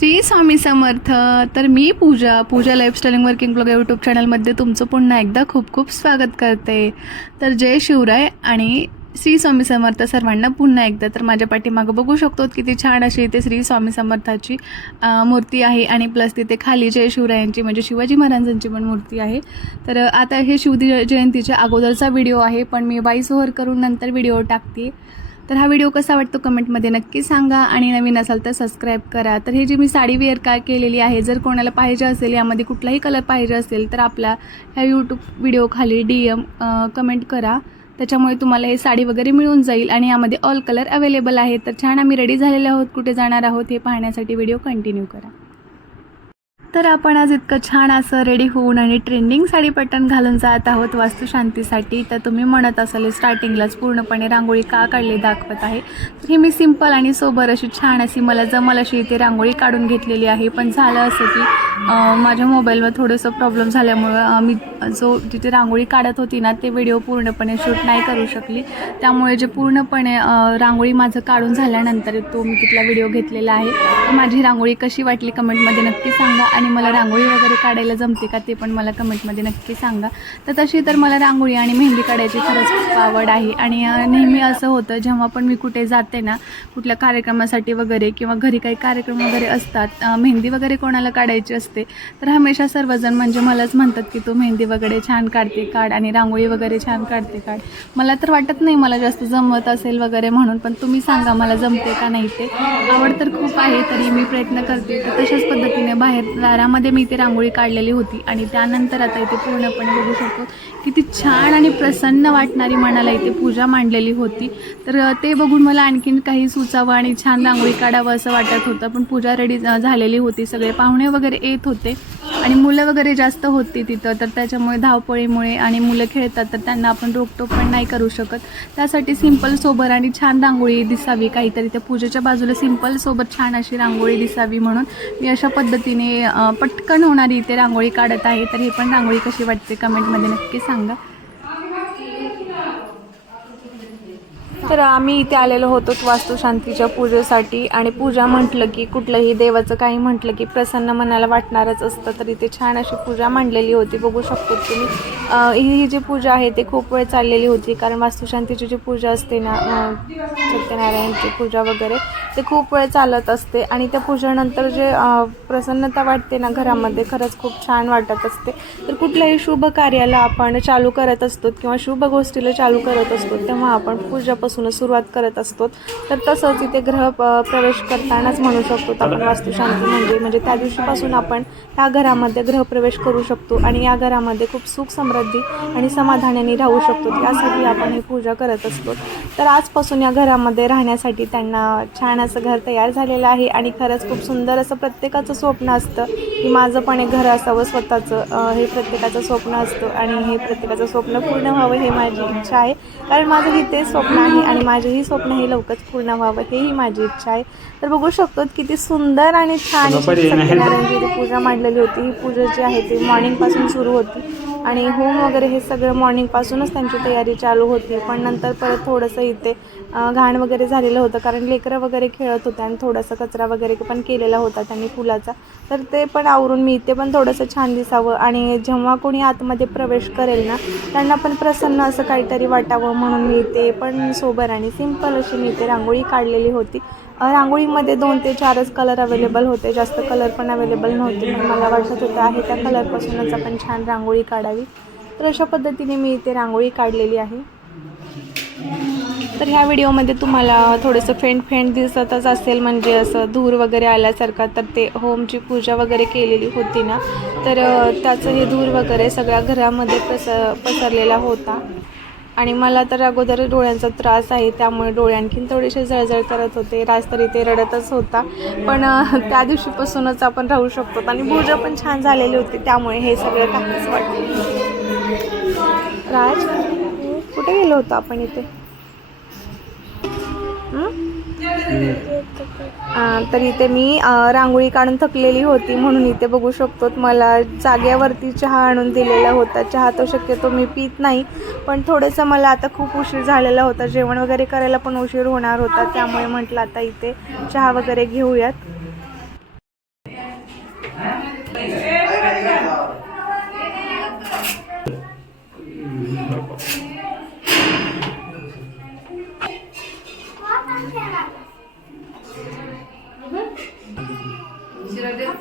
श्री स्वामी समर्थ. तर मी Pooja Pooja lifestyling working blog YouTube चॅनलमध्ये तुमचं पुन्हा एकदा खूप खूप स्वागत करते. तर जय शिवराय आणि श्री स्वामी समर्थ सर्वांना पुन्हा एकदा तर माझ्या पाठीमागं बघू शकतो किती छान अशी इथे श्री स्वामी समर्थाची मूर्ती आहे आणि प्लस तिथे खाली जय शिवरायांची म्हणजे शिवाजी महाराजांची पण मूर्ती आहे. तर आता हे शिवदी जयंतीच्या अगोदरचा व्हिडिओ आहे पण मी बाईस ओव्हर करून नंतर व्हिडिओ टाकते. तर हा व्हिडिओ कसा वाटतो कमेंटमध्ये नक्की सांगा आणि नवीन असाल तर सबस्क्राईब करा. तर हे जी मी साडी वेअर का केलेली आहे जर कोणाला पाहिजे असेल यामध्ये कुठलाही कलर पाहिजे असेल तर आपला ह्या यूट्यूब व्हिडिओ खाली डी एम कमेंट करा. त्याच्यामुळे तुम्हाला हे साडी वगैरे मिळून जाईल आणि यामध्ये ऑल कलर अवेलेबल आहे तर छान आम्ही रेडी झालेले आहोत. कुठे जाणार आहोत हे पाहण्यासाठी व्हिडिओ कंटिन्यू करा. तर आपण आज इतकं छान असं रेडी होऊन आणि ट्रेंडिंग साडी पॅटर्न घालून जात आहोत वास्तुशांतीसाठी. तर तुम्ही म्हणत असाल स्टार्टिंगलाच पूर्णपणे रांगोळी का काढली दाखवत आहे? तर ही मी सिंपल आणि सोबर अशी छान अशी मला जमल अशी इथे रांगोळी काढून घेतलेली आहे. पण झालं असं की माझ्या मोबाईलवर थोडंसं प्रॉब्लेम झाल्यामुळं मी जो जिथे रांगोळी काढत होती ना ते व्हिडिओ पूर्णपणे शूट नाही करू शकली. त्यामुळे जे पूर्णपणे रांगोळी माझं काढून झाल्यानंतर तो मी तिथला व्हिडिओ घेतलेला आहे. तर माझी रांगोळी कशी वाटली कमेंटमध्ये नक्की सांगा. आणि मला रांगोळी वगैरे काढायला जमते का ते पण मला कमेंटमध्ये नक्की सांगा. तर तशी तर मला रांगोळी आणि मेहंदी काढायची खरंच खूप आवड आहे. आणि नेहमी असं होतं जेव्हा पण मी कुठे जाते ना कुठल्या कार्यक्रमासाठी वगैरे किंवा घरी काही कार्यक्रम वगैरे असतात मेहंदी वगैरे कोणाला काढायची असते तर हमेशा सर्वजण म्हणजे मलाच म्हणतात की तू मेहंदी वगैरे छान काढते काढ आणि रांगोळी वगैरे छान काढते काढ. मला तर वाटत नाही मला जास्त जमत असेल वगैरे म्हणून पण तुम्ही सांगा मला जमते का नाही ते. आवड तर खूप आहे तरी मी प्रयत्न करते. तर तशाच पद्धतीने बाहेर दारामध्ये मी इथे रांगोळी काढलेली होती आणि त्यानंतर आता इथे पूर्णपणे बघू शकतो. किती छान आणि प्रसन्न वाटणारी मनाला इथे पूजा मांडलेली होती. तर ते बघून मला आणखीन काही सुचावं आणि छान रांगोळी काढावं असं वाटत होतं. पण पूजा रेडी झालेली होती. सगळे पाहुणे वगैरे येत होते. आणि मुलं वगैरे जास्त होती तिथं तर त्याच्यामुळे धावपळीमुळे आणि मुलं खेळतात तर त्यांना आपण रोकटोक पण नाही करू शकत. त्यासाठी सिंपल सोबर आणि छान रांगोळी दिसावी काहीतरी त्या पूजेच्या बाजूला सिंपल सोबत छान अशी रांगोळी दिसावी म्हणून. मी अशा पद्धतीने पटकन होणारी इथे रांगोळी काढत आहे तर हे पण रांगोळी कशी वाटते कमेंटमध्ये नक्की सांगा. तर आम्ही इथे आलेलो होतो वास्तुशांतीच्या पूजेसाठी आणि पूजा म्हटलं की कुठलंही देवाचं काही म्हटलं की प्रसन्न मनाला वाटणारच असतं तर इथे छान अशी पूजा मांडलेली होती. बघू शकतो तुम्ही. ही जी पूजा आहे ते खूप वेळ चाललेली होती कारण वास्तुशांतीची जी पूजा असते ना सत्यनारायणची पूजा वगैरे ते खूप वेळ चालत असते आणि त्या पूजेनंतर जे प्रसन्नता वाटते ना घरामध्ये खरंच खूप छान वाटत असते. तर कुठल्याही शुभ कार्याला आपण चालू करत असतो किंवा शुभ गोष्टीला चालू करत असतो तेव्हा आपण पूजापासूनच सुरुवात करत असतो तर तसंच इथे ग्रह प्रवेश करतानाच म्हणू शकतो आपण वास्तुशांती म्हणजे म्हणजे त्या दिवशीपासून आपण त्या घरामध्ये ग्रहप्रवेश करू शकतो आणि या घरामध्ये खूप सुख समृद्धी आणि समाधानाने राहू शकतो. यासाठी आपण ही पूजा करत असतो तर आजपासून या घरामध्ये राहण्यासाठी त्यांना छान असं घर तयार झालेलं आहे आणि खरंच खूप सुंदर असं प्रत्येकाचं स्वप्न असतं की माझं पण एक घर असावं स्वतःचं. हे प्रत्येकाचं स्वप्न असतं आणि हे प्रत्येकाचं स्वप्न पूर्ण व्हावं हे माझी इच्छा आहे. कारण माझं ही ते स्वप्न आहे आणि माझेही स्वप्न हे लवकरच पूर्ण व्हावं हेही माझी इच्छा आहे. तर बघू शकतो किती सुंदर आणि छान सत्यनारायणची पूजा मांडलेली होती. ही पूजा जी आहे ती मॉर्निंगपासून सुरू होती. आणि होम वगैरे हे सगळं मॉर्निंगपासूनच त्यांची तयारी चालू होती. पण नंतर परत थोडंसं इथे घाण वगैरे झालेलं होतं. कारण लेकरं वगैरे खेळत होते आणि थोडासा कचरा वगैरे पण केलेला होता त्यांनी फुलाचा. तर ते पण आवरून मी इथे पण थोडंसं छान दिसावं. आणि जेव्हा कोणी आतमध्ये प्रवेश करेल ना त्यांना पण प्रसन्न असं काहीतरी वाटावं म्हणून मी इथे पण सोबर आणि सिंपल अशी मी इथे रांगोळी काढलेली होती. रांगोळीमध्ये दोन ते चारच कलर अवेलेबल होते. जास्त कलर पण अवेलेबल नव्हते पण मला वाटत होतं आहे त्या कलरपासूनच आपण छान रांगोळी काढावी. तर अशा पद्धतीने मी इथे रांगोळी काढलेली आहे. तर ह्या व्हिडिओमध्ये तुम्हाला थोडंसं फेंट फेंट दिसतच असेल म्हणजे असं धूर वगैरे आल्यासारखा. तर ते होमची पूजा वगैरे केलेली होती ना. तर त्याचं हे धूर वगैरे सगळ्या घरामध्ये पस पसरलेला होता. आणि मला तर अगोदर डोळ्यांचा त्रास आहे त्यामुळे डोळे आणखीन थोडेसे जळजळ करत होते. राज तर इथे रडतच होता. पण त्या दिवशीपासूनच आपण राहू शकतो. आणि भोजं पण छान झालेली होती त्यामुळे हे सगळं काहीच वाटलं राज कुठे गेलो होतो आपण इथे? हं? तर इथे मी रांगोळी काढून थकलेली होती म्हणून इथे बघू शकतो. मला जाग्यावरती चहा आणून दिलेला होता. चहा तो शक्यतो मी पित नाही पण थोडंसं मला आता खूप उशीर झालेला होता. जेवण वगैरे करायला पण उशीर होणार होता त्यामुळे म्हटलं आता इथे चहा वगैरे घेऊयात. माणूस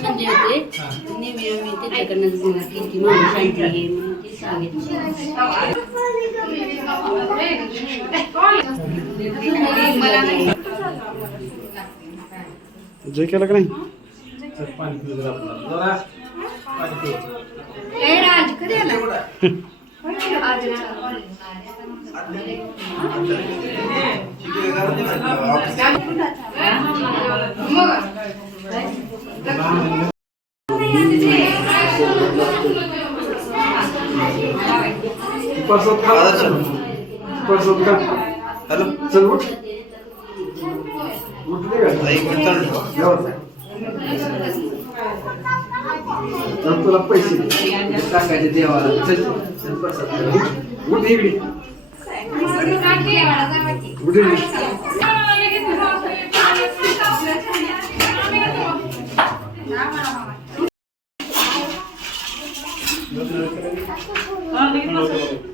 शांती आहे म्हणून ती सांगितली जे केलं का नाही? परसोत खा परसोत खा हॅलो चल उठ उठली का एक मिनिट चालू ठेवा. जेवण. तर तुला पैसे टाकायचे देवाला चल चल परसात घे. उठ. उठ इकडे उठ इकडे. Bapak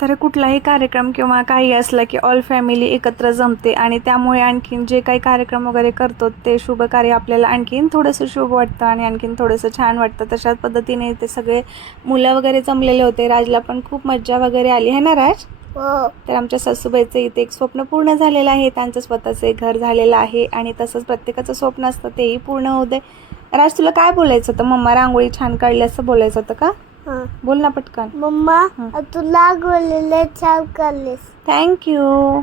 तर कुठलाही कार्यक्रम किंवा काही असलं की ऑल फॅमिली एकत्र जमते आणि त्यामुळे आणखीन जे काही कार्यक्रम वगैरे करतो ते शुभ कार्य आपल्याला आणखीन थोडंसं शुभ वाटतं आणि आणखीन थोडंसं छान वाटतं. तशाच पद्धतीने ते सगळे मुलं वगैरे जमलेले होते. राजला पण खूप मज्जा वगैरे आली आहे ना राज? तर आमच्या सासूबाईचं इथे एक स्वप्न पूर्ण झालेलं आहे. त्यांचं स्वतःचं एक घर झालेलं आहे आणि तसंच प्रत्येकाचं स्वप्न असतं तेही पूर्ण होते राज तुला काय बोलायचं होतं? मम्मा रांगोळी छान काढली असं बोलायचं होतं का? हा. बोल ना पटकन. मम्मा हं. तुला गोलेले छान करलेस. थँक्यू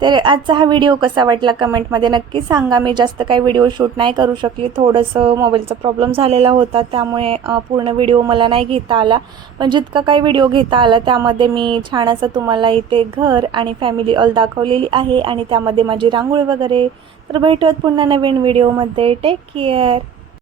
तर आजचा हा व्हिडिओ कसा वाटला कमेंटमध्ये नक्की सांगा. मी जास्त काही व्हिडिओ शूट नाही करू शकली. थोडंसं मोबाईलचा प्रॉब्लेम झालेला होता. त्यामुळे अ, पूर्ण व्हिडिओ मला नाही घेता आला. पण जितका काही व्हिडिओ घेता आला त्यामध्ये मी छान असं तुम्हाला इथे घर आणि फॅमिली ऑल दाखवलेली आहे. आणि त्यामध्ये माझी रांगोळी वगैरे. तर भेटूयात पुन्हा नवीन व्हिडिओमध्ये टेक केअर